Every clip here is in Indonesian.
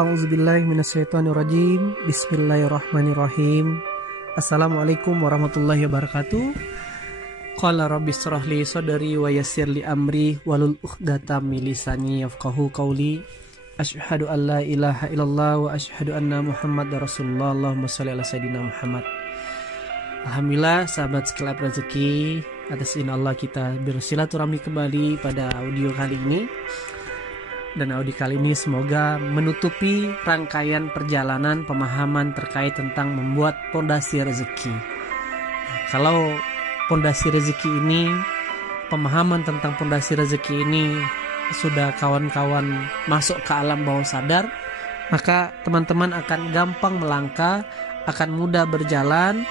A'udzubillahi minasyaitonirrajim. Bismillahirrahmanirrahim. Assalamualaikum warahmatullahi wabarakatuh. Qala rabbi shrah li sadri wa yassir li amri walul 'uqdatam min lisani yafqahu qawli. Asyhadu an la ilaha illallah wa asyhadu anna Muhammadar Rasulullah. Allahumma shalli ala sayidina Muhammad. Alhamdulillah sahabat Sekelap Rezeki, atas izin Allah kita bersilaturahmi kembali pada audio kali ini. Dan audio kali ini semoga menutupi rangkaian perjalanan pemahaman terkait tentang membuat pondasi rezeki. Kalau pondasi rezeki ini, pemahaman tentang pondasi rezeki ini sudah kawan-kawan masuk ke alam bawah sadar, maka teman-teman akan gampang melangkah, akan mudah berjalan,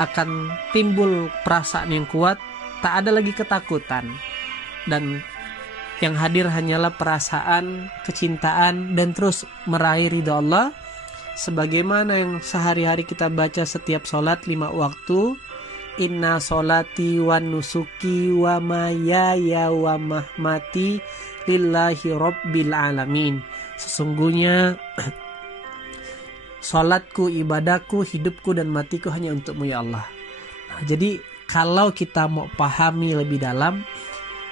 akan timbul perasaan yang kuat, tak ada lagi ketakutan. Dan yang hadir hanyalah perasaan, kecintaan, dan terus meraih ridha Allah. Sebagaimana yang sehari-hari kita baca setiap sholat 5 waktu. Inna sholati wa nusuki wa mayaya wa mahmati lillahi rabbil alamin. Sesungguhnya sholatku, ibadahku, hidupku, dan matiku hanya untukmu ya Allah. Nah, jadi kalau kita mau pahami lebih dalam,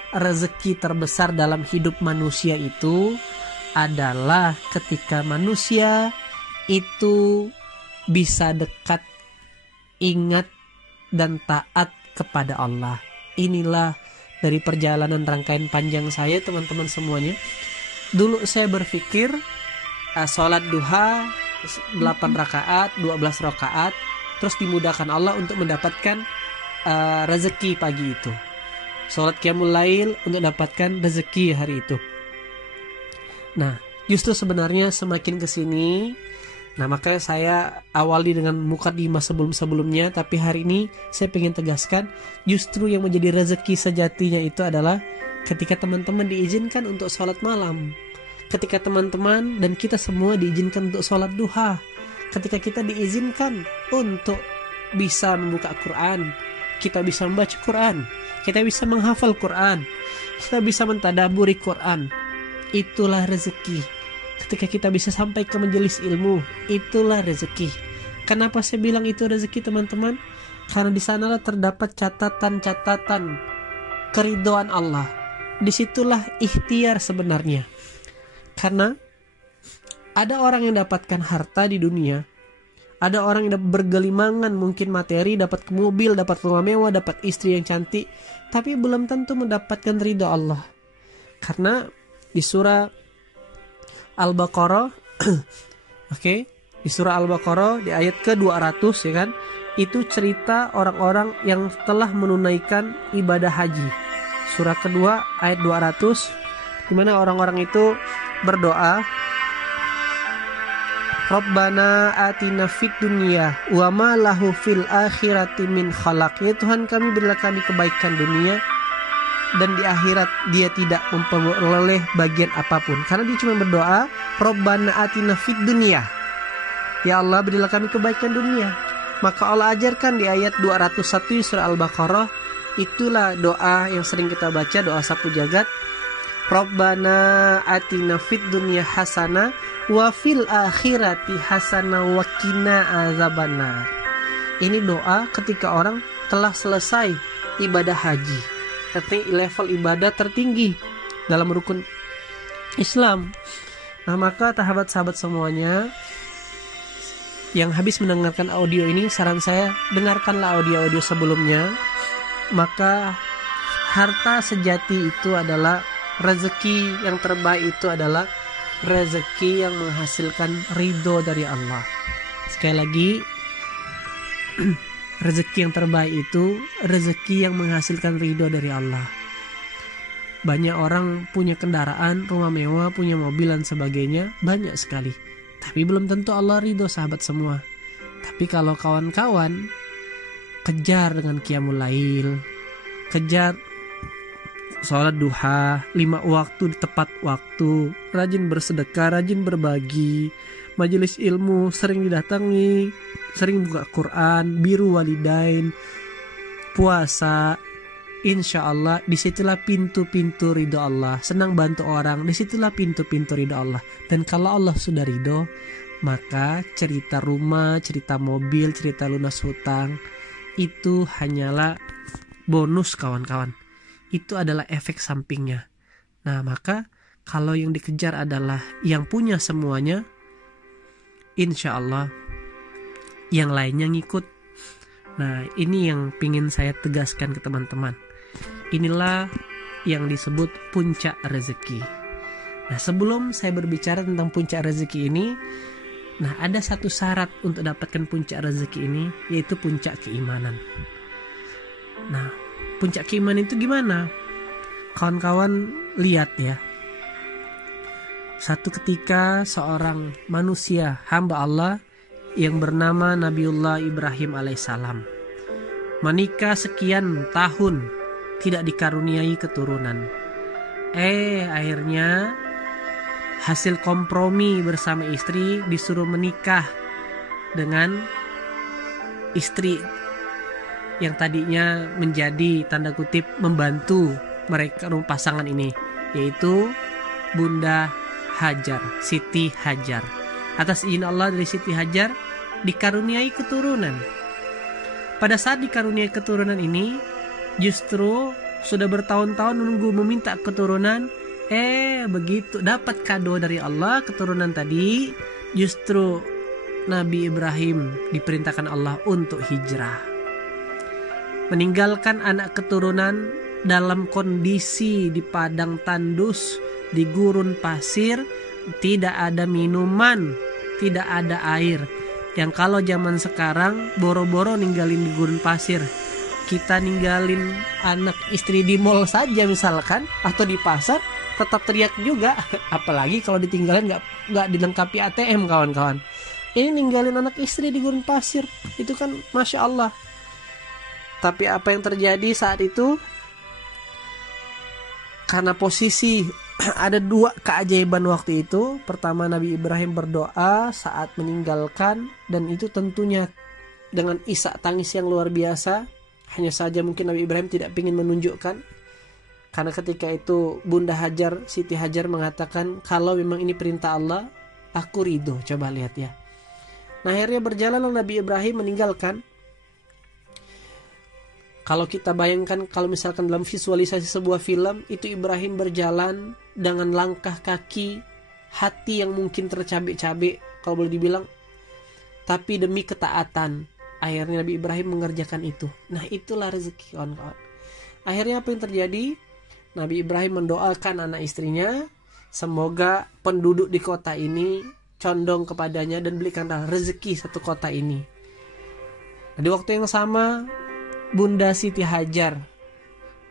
rezeki terbesar dalam hidup manusia itu adalah ketika manusia itu bisa dekat, ingat, dan taat kepada Allah. Inilah dari perjalanan rangkaian panjang saya, teman-teman semuanya. Dulu saya berpikir sholat duha 8 rakaat, 12 rakaat, terus dimudahkan Allah untuk mendapatkan rezeki pagi itu. Sholat qiyamul lail untuk dapatkan rezeki hari itu. Nah, justru sebenarnya semakin kesini, nah makanya saya awali dengan mukadimah sebelum-sebelumnya, tapi hari ini saya ingin tegaskan, justru yang menjadi rezeki sejatinya itu adalah ketika teman-teman diizinkan untuk sholat malam, ketika teman-teman dan kita semua diizinkan untuk sholat duha, ketika kita diizinkan untuk bisa membuka Quran, kita bisa membaca Quran, kita bisa menghafal Quran, kita bisa mentadaburi Quran. Itulah rezeki. Ketika kita bisa sampai ke majelis ilmu, itulah rezeki. Kenapa saya bilang itu rezeki, teman-teman? Karena di sanalah terdapat catatan-catatan keridhaan Allah. Disitulah ikhtiar sebenarnya. Karena ada orang yang dapatkan harta di dunia, ada orang yang bergelimangan mungkin materi, dapat mobil, dapat rumah mewah, dapat istri yang cantik, tapi belum tentu mendapatkan ridha Allah. Karena di surah Al-Baqarah di surah Al-Baqarah di ayat ke-200 ya kan, itu cerita orang-orang yang telah menunaikan ibadah haji. Surah kedua ayat 200, di mana orang-orang itu berdoa, Rabbana atina fid dunya wa ma lahu fil akhirati min khalaq. Ya Tuhan kami, berilah kami kebaikan dunia, dan di akhirat dia tidak memperoleh bagian apapun. Karena dia cuma berdoa, Rabbana atina fid dunya. Ya Allah, berilah kami kebaikan dunia. Maka Allah ajarkan di ayat 201 surah Al-Baqarah, itulah doa yang sering kita baca, doa sapu jagat. Rabbana atina fid dunya hasanah wa fil akhirati hasanah wa qina azabannar. Ini doa ketika orang telah selesai ibadah haji, artinya level ibadah tertinggi dalam rukun Islam. Nah, maka sahabat-sahabat semuanya yang habis mendengarkan audio ini, saran saya dengarkanlah audio-audio sebelumnya. Maka harta sejati itu adalah rezeki yang terbaik, itu adalah rezeki yang menghasilkan ridho dari Allah. Sekali lagi, rezeki yang terbaik itu rezeki yang menghasilkan ridho dari Allah. Banyak orang punya kendaraan, rumah mewah, punya mobil dan sebagainya, banyak sekali, tapi belum tentu Allah ridho, sahabat semua. Tapi kalau kawan-kawan kejar dengan qiyamul lail, kejar sholat duha 5 waktu di tepat waktu, rajin bersedekah, rajin berbagi, majelis ilmu sering didatangi, sering buka Quran, biru walidain, puasa, insya Allah disitulah pintu-pintu ridho Allah. Senang bantu orang, disitulah pintu-pintu ridho Allah. Dan kalau Allah sudah ridho, maka cerita rumah, cerita mobil, cerita lunas hutang itu hanyalah bonus kawan-kawan. Itu adalah efek sampingnya. Nah maka kalau yang dikejar adalah yang punya semuanya, insya Allah yang lainnya ngikut. Nah ini yang pingin saya tegaskan ke teman-teman. Inilah yang disebut puncak rezeki. Nah sebelum saya berbicara tentang puncak rezeki ini, nah ada satu syarat untuk dapatkan puncak rezeki ini, yaitu puncak keimanan. Nah puncak keimanan itu gimana? Kawan-kawan lihat ya. Satu ketika seorang manusia hamba Allah yang bernama Nabiullah Ibrahim alaihissalam menikah sekian tahun tidak dikaruniai keturunan. Akhirnya hasil kompromi bersama istri disuruh menikah dengan istri yang tadinya menjadi tanda kutip membantu mereka pasangan ini, yaitu Bunda Hajar, Siti Hajar. Atas izin Allah dari Siti Hajar dikaruniai keturunan. Pada saat dikaruniai keturunan ini, justru sudah bertahun-tahun menunggu meminta keturunan. Begitu dapat kado dari Allah keturunan tadi, justru Nabi Ibrahim diperintahkan Allah untuk hijrah, meninggalkan anak keturunan dalam kondisi di padang tandus, di gurun pasir, tidak ada minuman, tidak ada air. Yang kalau zaman sekarang boro-boro ninggalin di gurun pasir, kita ninggalin anak istri di mall saja misalkan, atau di pasar, tetap teriak juga. Apalagi kalau ditinggalin nggak dilengkapi ATM kawan-kawan. Ini ninggalin anak istri di gurun pasir, itu kan masya Allah. Tapi apa yang terjadi saat itu? Karena posisi ada dua keajaiban waktu itu. Pertama, Nabi Ibrahim berdoa saat meninggalkan, dan itu tentunya dengan isak tangis yang luar biasa. Hanya saja mungkin Nabi Ibrahim tidak ingin menunjukkan, karena ketika itu Bunda Hajar, Siti Hajar mengatakan, kalau memang ini perintah Allah, aku ridho. Coba lihat ya. Nah akhirnya berjalan Nabi Ibrahim meninggalkan. Kalau kita bayangkan, kalau misalkan dalam visualisasi sebuah film, itu Ibrahim berjalan dengan langkah kaki, hati yang mungkin tercabik-cabik, kalau boleh dibilang, tapi demi ketaatan, akhirnya Nabi Ibrahim mengerjakan itu. Nah itulah rezeki kawan-kawan. Akhirnya apa yang terjadi? Nabi Ibrahim mendoakan anak istrinya, semoga penduduk di kota ini condong kepadanya dan berikanlah rezeki satu kota ini. Nah, di waktu yang sama, Bunda Siti Hajar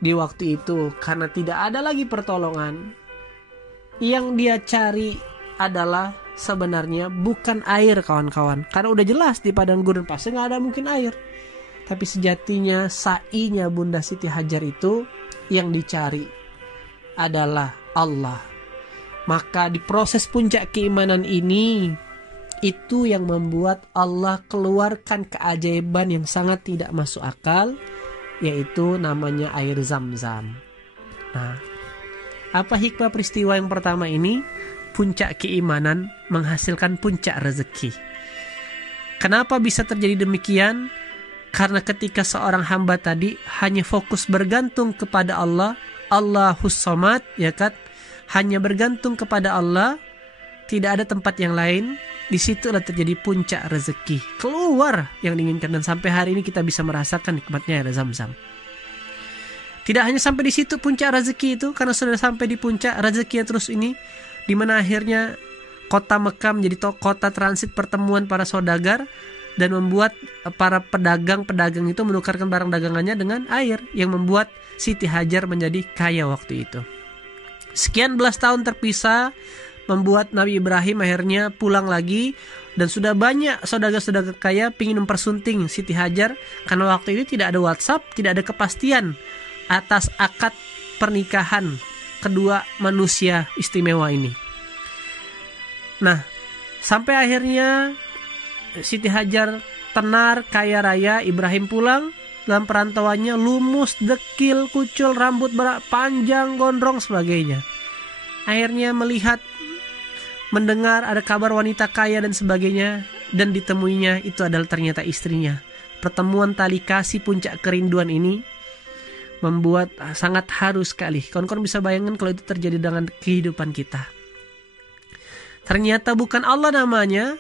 di waktu itu, karena tidak ada lagi pertolongan, yang dia cari adalah sebenarnya bukan air kawan-kawan, karena udah jelas di padang gurun pasir nggak ada mungkin air. Tapi sejatinya sa'inya Bunda Siti Hajar itu yang dicari adalah Allah. Maka di proses puncak keimanan ini, itu yang membuat Allah keluarkan keajaiban yang sangat tidak masuk akal, yaitu namanya air Zam-Zam. Nah, apa hikmah peristiwa yang pertama ini? Puncak keimanan menghasilkan puncak rezeki. Kenapa bisa terjadi demikian? Karena ketika seorang hamba tadi hanya fokus bergantung kepada Allah, Allahus Samad, ya kan? Hanya bergantung kepada Allah, tidak ada tempat yang lain. Disitulah terjadi puncak rezeki, keluar yang diinginkan, dan sampai hari ini kita bisa merasakan nikmatnya air Zam-Zam. Tidak hanya sampai di situ puncak rezeki itu, karena sudah sampai di puncak rezeki terus ini, di mana akhirnya kota Mekah menjadi kota transit pertemuan para saudagar, dan membuat para pedagang-pedagang itu menukarkan barang dagangannya dengan air, yang membuat Siti Hajar menjadi kaya waktu itu. Sekian belas tahun terpisah, membuat Nabi Ibrahim akhirnya pulang lagi, dan sudah banyak saudagar-saudagar kaya ingin mempersunting Siti Hajar, karena waktu itu tidak ada WhatsApp, tidak ada kepastian atas akad pernikahan kedua manusia istimewa ini. Nah, sampai akhirnya Siti Hajar tenar, kaya raya, Ibrahim pulang, dalam perantauannya, lumus, dekil, kucul, rambut panjang, gondrong, sebagainya. Akhirnya melihat, mendengar ada kabar wanita kaya dan sebagainya, dan ditemuinya itu adalah ternyata istrinya. Pertemuan tali kasih puncak kerinduan ini membuat sangat haru sekali. Kawan-kawan bisa bayangkan kalau itu terjadi dengan kehidupan kita. Ternyata bukan Allah namanya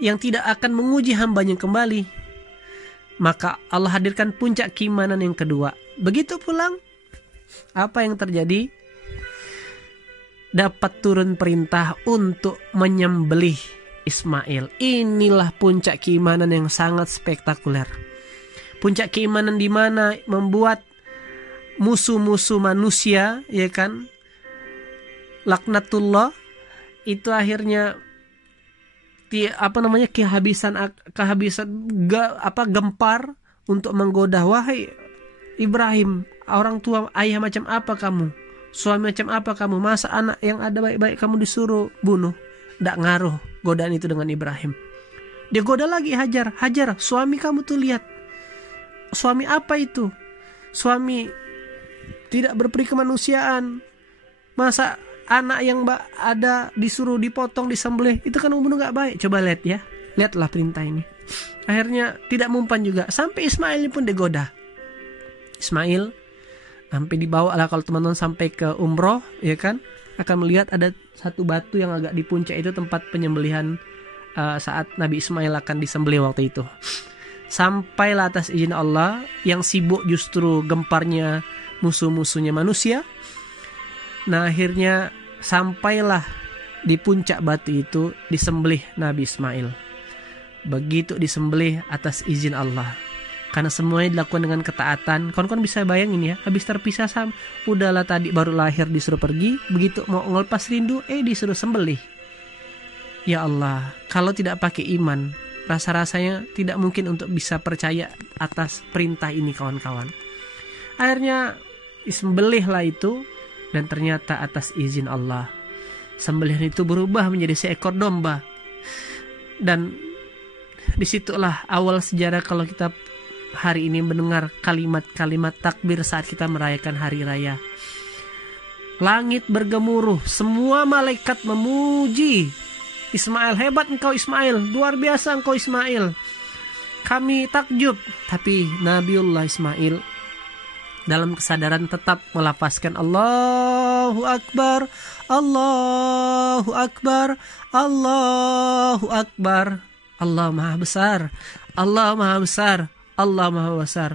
yang tidak akan menguji hambanya kembali. Maka Allah hadirkan puncak keimanan yang kedua. Begitu pulang, apa yang terjadi? Dapat turun perintah untuk menyembelih Ismail. Inilah puncak keimanan yang sangat spektakuler. Puncak keimanan di mana membuat musuh-musuh manusia, ya kan, laknatullah, itu akhirnya gempar untuk menggoda. Wahai Ibrahim, orang tua ayah macam apa kamu? Suami macam apa kamu? Masa anak yang ada baik-baik kamu disuruh bunuh? Tidak ngaruh godaan itu dengan Ibrahim. Dia goda lagi Hajar. Hajar, suami kamu tuh lihat. Suami apa itu? Suami tidak berperi kemanusiaan. Masa anak yang ada disuruh dipotong, disembelih, itu kan membunuh gak baik. Coba lihat ya, lihatlah perintah ini. Akhirnya tidak mempan juga, sampai Ismail pun digoda. Ismail sampai dibawa lah, kalau teman-teman sampai ke umroh, ya kan, akan melihat ada satu batu yang agak di puncak, itu tempat penyembelihan saat Nabi Ismail akan disembelih waktu itu. Sampailah atas izin Allah, yang sibuk justru gemparnya musuh-musuhnya manusia. Nah, akhirnya sampailah di puncak batu itu, disembelih Nabi Ismail. Begitu disembelih atas izin Allah, karena semuanya dilakukan dengan ketaatan. Kawan-kawan bisa bayangin ya, habis terpisah udahlah tadi baru lahir disuruh pergi, begitu mau ngelepas rindu, disuruh sembelih. Ya Allah, kalau tidak pakai iman, rasa-rasanya tidak mungkin untuk bisa percaya atas perintah ini, kawan-kawan. Akhirnya disembelihlah itu, dan ternyata atas izin Allah. Sembelihan itu berubah menjadi seekor domba. Dan disitulah awal sejarah kalau kita hari ini mendengar kalimat-kalimat takbir saat kita merayakan hari raya. Langit bergemuruh, semua malaikat memuji Ismail. Hebat engkau Ismail, luar biasa engkau Ismail, kami takjub. Tapi Nabiullah Ismail dalam kesadaran tetap melafazkan Allahu Akbar, Allahu Akbar, Allahu Akbar. Allah Maha Besar, Allah Maha Besar, Allah Maha Besar.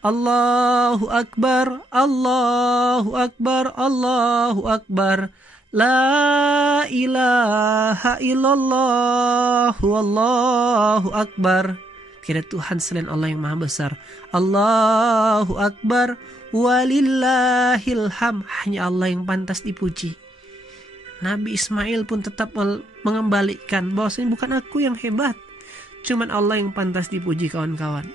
Allahu Akbar, Allahu Akbar, Allahu Akbar. La ilaha illallah, wallahu akbar. Tiada Tuhan selain Allah yang Maha Besar. Allahu Akbar, walillahil ham. Hanya Allah yang pantas dipuji. Nabi Ismail pun tetap mengembalikan bahwasanya bukan aku yang hebat, cuman Allah yang pantas dipuji, kawan-kawan.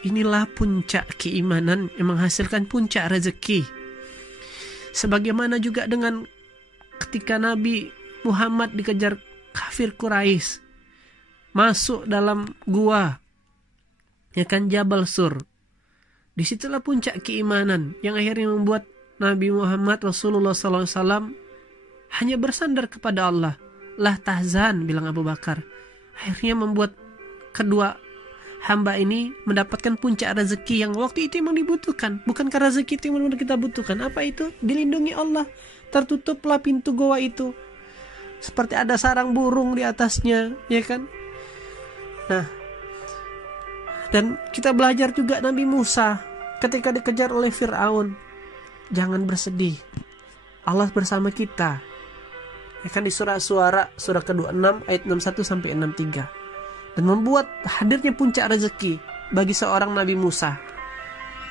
Inilah puncak keimanan yang menghasilkan puncak rezeki. Sebagaimana juga dengan ketika Nabi Muhammad dikejar kafir Quraisy, masuk dalam gua, ya kan, Jabal Sur. Disitulah puncak keimanan yang akhirnya membuat Nabi Muhammad Rasulullah SAW hanya bersandar kepada Allah. Lah tahzan, bilang Abu Bakar. Akhirnya membuat kedua hamba ini mendapatkan puncak rezeki yang waktu itu memang dibutuhkan. Bukankah rezeki itu yang benar-benar kita butuhkan? Apa itu? Dilindungi Allah. Tertutuplah pintu goa itu, seperti ada sarang burung di atasnya, ya kan? Nah, dan kita belajar juga Nabi Musa ketika dikejar oleh Fir'aun. Jangan bersedih, Allah bersama kita. Ya kan, di surah Suara, surah ke-26 ayat 61 sampai 63. Dan membuat hadirnya puncak rezeki bagi seorang Nabi Musa.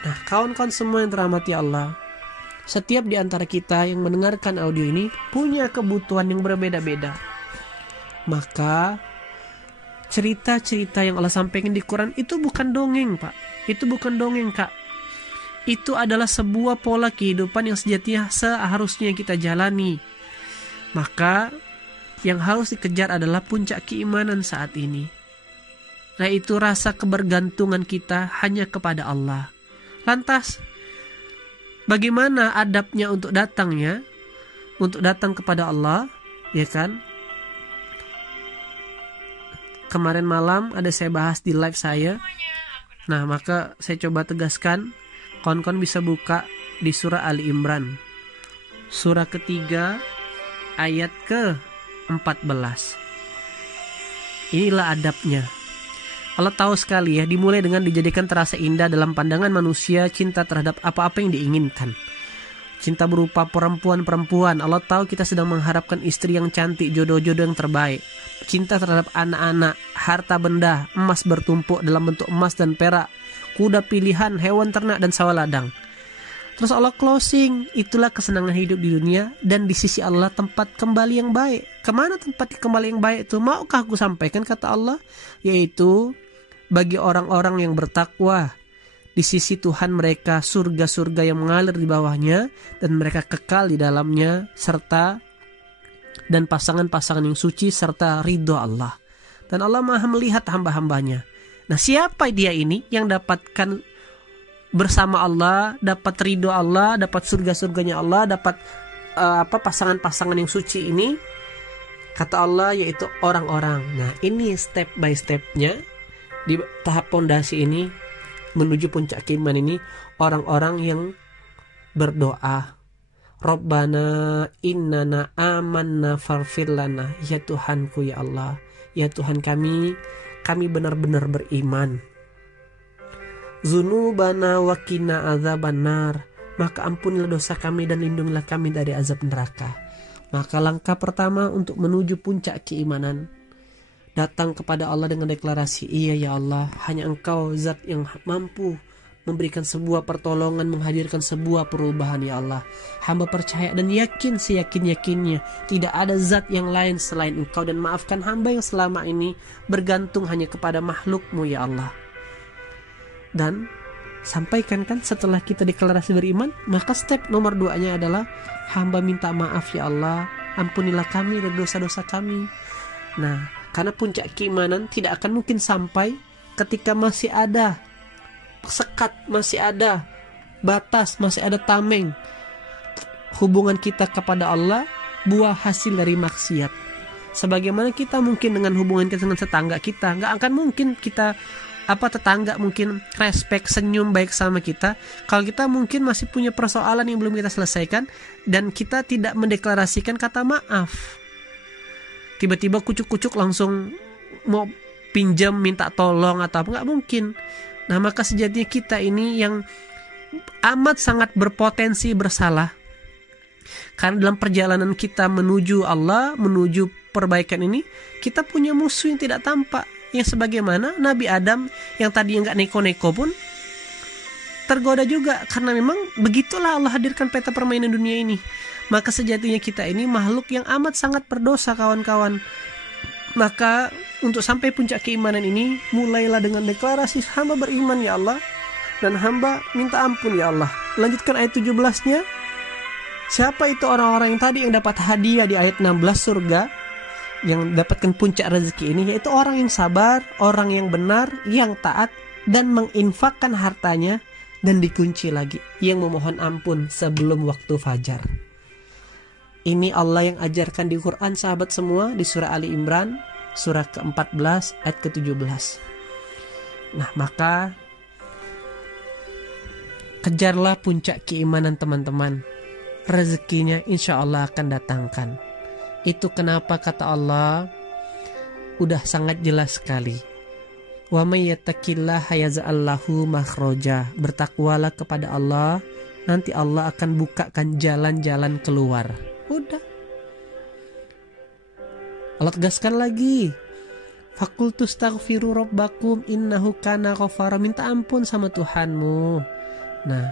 Nah, kawan-kawan semua yang dirahmati Allah, setiap di antara kita yang mendengarkan audio ini punya kebutuhan yang berbeda-beda. Maka cerita-cerita yang Allah sampaikan di Quran itu bukan dongeng, Pak. Itu bukan dongeng, Kak. Itu adalah sebuah pola kehidupan yang sejatinya seharusnya kita jalani. Maka yang harus dikejar adalah puncak keimanan saat ini. yaitu rasa kebergantungan kita hanya kepada Allah. Lantas, bagaimana adabnya untuk datangnya? Untuk datang kepada Allah, ya kan? Kemarin malam ada saya bahas di live saya. Nah, maka saya coba tegaskan, kawan-kawan bisa buka di surah Ali Imran. Surah ketiga, ayat ke-14. Inilah adabnya. Allah tahu sekali ya, dimulai dengan dijadikan terasa indah dalam pandangan manusia cinta terhadap apa-apa yang diinginkan. Cinta berupa perempuan-perempuan. Allah tahu kita sedang mengharapkan istri yang cantik, jodoh-jodoh yang terbaik. Cinta terhadap anak-anak, harta benda, emas bertumpuk dalam bentuk emas dan perak, kuda pilihan, hewan ternak dan sawah ladang. Terus Allah closing, itulah kesenangan hidup di dunia dan di sisi Allah tempat kembali yang baik. Kemana tempat kembali yang baik itu? Maukah aku sampaikan, kata Allah? Yaitu bagi orang-orang yang bertakwa. Di sisi Tuhan mereka surga-surga yang mengalir di bawahnya dan mereka kekal di dalamnya, serta dan pasangan-pasangan yang suci serta ridho Allah. Dan Allah Maha melihat hamba-hambanya. Nah, siapa dia ini yang dapatkan bersama Allah, dapat ridho Allah, dapat surga-surganya Allah, dapat pasangan-pasangan yang suci ini? Kata Allah, yaitu orang-orang. Nah, ini step by stepnya di tahap pondasi ini menuju puncak keimanan ini, orang-orang yang berdoa, Rabbana innana amanna farfir lana, ya Tuhanku ya Allah, ya Tuhan kami benar-benar beriman. Zunubana wa qina adzabannar, maka ampunilah dosa kami dan lindungilah kami dari azab neraka. Maka langkah pertama untuk menuju puncak keimanan, datang kepada Allah dengan deklarasi, iya ya Allah, hanya Engkau zat yang mampu memberikan sebuah pertolongan, menghadirkan sebuah perubahan ya Allah. Hamba percaya dan yakin seyakin-yakinnya tidak ada zat yang lain selain Engkau, dan maafkan hamba yang selama ini bergantung hanya kepada makhluk-Mu ya Allah. Dan sampaikan kan setelah kita deklarasi beriman, maka step nomor 2-nya adalah hamba minta maaf ya Allah, ampunilah kami dari dosa-dosa kami. Nah, karena puncak keimanan tidak akan mungkin sampai ketika masih ada sekat, masih ada batas, masih ada tameng hubungan kita kepada Allah, buah hasil dari maksiat. Sebagaimana kita mungkin dengan hubungan kita dengan tetangga kita, nggak akan mungkin kita tetangga mungkin respect, senyum baik sama kita kalau kita mungkin masih punya persoalan yang belum kita selesaikan dan kita tidak mendeklarasikan kata maaf. Tiba-tiba kucuk-kucuk langsung mau pinjam, minta tolong atau apa, nggak mungkin. Nah, maka sejatinya kita ini yang amat sangat berpotensi bersalah, karena dalam perjalanan kita menuju Allah, menuju perbaikan ini, kita punya musuh yang tidak tampak, yang sebagaimana Nabi Adam yang tadi nggak neko-neko pun tergoda juga, karena memang begitulah Allah hadirkan peta permainan dunia ini. Maka sejatinya kita ini makhluk yang amat sangat berdosa, kawan-kawan. Maka untuk sampai puncak keimanan ini, mulailah dengan deklarasi hamba beriman ya Allah, dan hamba minta ampun ya Allah. Lanjutkan ayat 17-nya. Siapa itu orang-orang yang tadi yang dapat hadiah di ayat 16 surga, yang dapatkan puncak rezeki ini? Yaitu orang yang sabar, orang yang benar, yang taat, dan menginfakkan hartanya, dan dikunci lagi, yang memohon ampun sebelum waktu fajar. Ini Allah yang ajarkan di Quran, sahabat semua, di surah Ali Imran, surah ke-14 ayat ke-17. Nah, maka kejarlah puncak keimanan teman-teman. Rezekinya insya Allah akan datangkan. Itu kenapa kata Allah udah sangat jelas sekali. Wa may yattaqillaha yaj'al lahu makhraja. Bertakwalah kepada Allah, nanti Allah akan bukakan jalan-jalan keluar. Udah. Allah tegaskan lagi, Fakultu astaghfiru rabbakum innahu kana ghafara. Minta ampun sama Tuhanmu. Nah,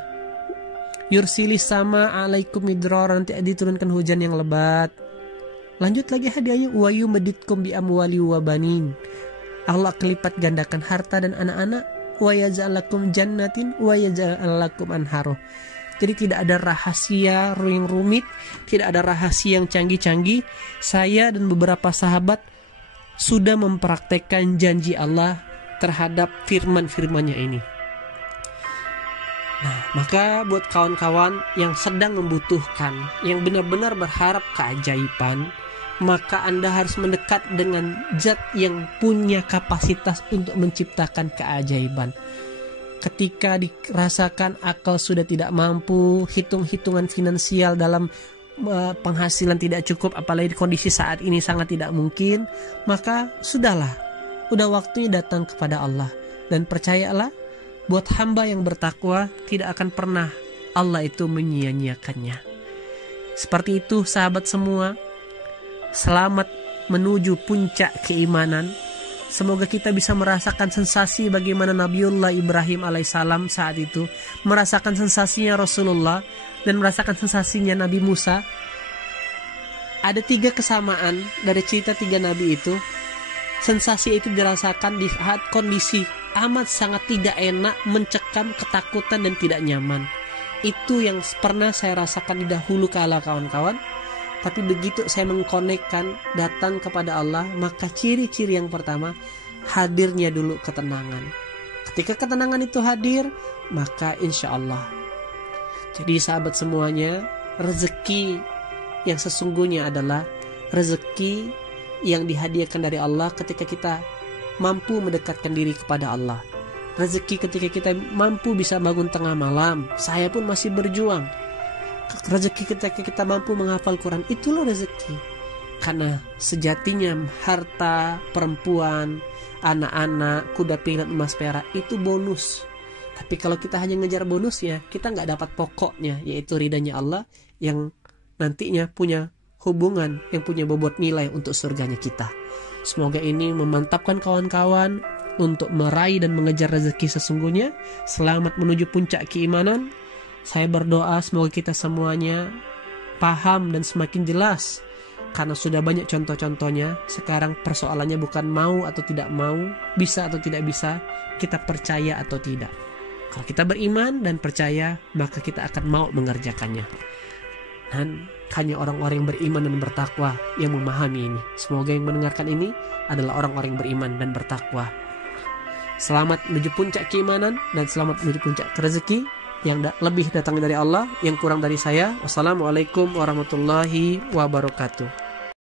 yursilis sama alaikum midrar, nanti diturunkan hujan yang lebat. Lanjut lagi hadiahnya, wa yumditkum bi amwali wa banin. Allah kelipat gandakan harta dan anak-anak. Wa yaj'al lakum jannatin wa yaj'al lakum anharo. Jadi tidak ada rahasia yang rumit, tidak ada rahasia yang canggih-canggih. Saya dan beberapa sahabat sudah mempraktekkan janji Allah terhadap firman-firmannya ini. Nah, maka buat kawan-kawan yang sedang membutuhkan, yang benar-benar berharap keajaiban, maka Anda harus mendekat dengan zat yang punya kapasitas untuk menciptakan keajaiban. Ketika dirasakan akal sudah tidak mampu, hitung-hitungan finansial dalam penghasilan tidak cukup, apalagi di kondisi saat ini sangat tidak mungkin, maka sudahlah, udah waktunya datang kepada Allah. Dan percayalah, buat hamba yang bertakwa tidak akan pernah Allah itu menyia-nyiakannya. Seperti itu sahabat semua, selamat menuju puncak keimanan. Semoga kita bisa merasakan sensasi bagaimana Nabiullah Ibrahim alaihissalam saat itu, merasakan sensasinya Rasulullah, dan merasakan sensasinya Nabi Musa. Ada 3 kesamaan dari cerita 3 nabi itu. Sensasi itu dirasakan di saat kondisi amat sangat tidak enak, mencekam, ketakutan, dan tidak nyaman. Itu yang pernah saya rasakan di dahulu kala, kawan-kawan. Tapi begitu saya mengkonekkan datang kepada Allah, maka ciri-ciri yang pertama, hadirnya dulu ketenangan. Ketika ketenangan itu hadir, maka insya Allah. Jadi sahabat semuanya, rezeki yang sesungguhnya adalah rezeki yang dihadiahkan dari Allah ketika kita mampu mendekatkan diri kepada Allah. Rezeki ketika kita mampu bisa bangun tengah malam, saya pun masih berjuang. Rezeki ketika kita mampu menghafal Quran, itulah rezeki. Karena sejatinya harta, perempuan, anak-anak, kuda pilat, emas perak itu bonus. Tapi kalau kita hanya ngejar bonusnya, kita nggak dapat pokoknya, yaitu ridhanya Allah yang nantinya punya hubungan, yang punya bobot nilai untuk surganya kita. Semoga ini memantapkan kawan-kawan untuk meraih dan mengejar rezeki sesungguhnya. Selamat menuju puncak keimanan. Saya berdoa semoga kita semuanya paham dan semakin jelas, karena sudah banyak contoh-contohnya. Sekarang persoalannya bukan mau atau tidak mau, bisa atau tidak bisa, kita percaya atau tidak. Kalau kita beriman dan percaya, maka kita akan mau mengerjakannya. Dan hanya orang-orang yang beriman dan bertakwa yang memahami ini. Semoga yang mendengarkan ini adalah orang-orang yang beriman dan bertakwa. Selamat menuju puncak keimanan dan selamat menuju puncak rezeki yang lebih datang dari Allah, yang kurang dari saya. Wassalamualaikum warahmatullahi wabarakatuh.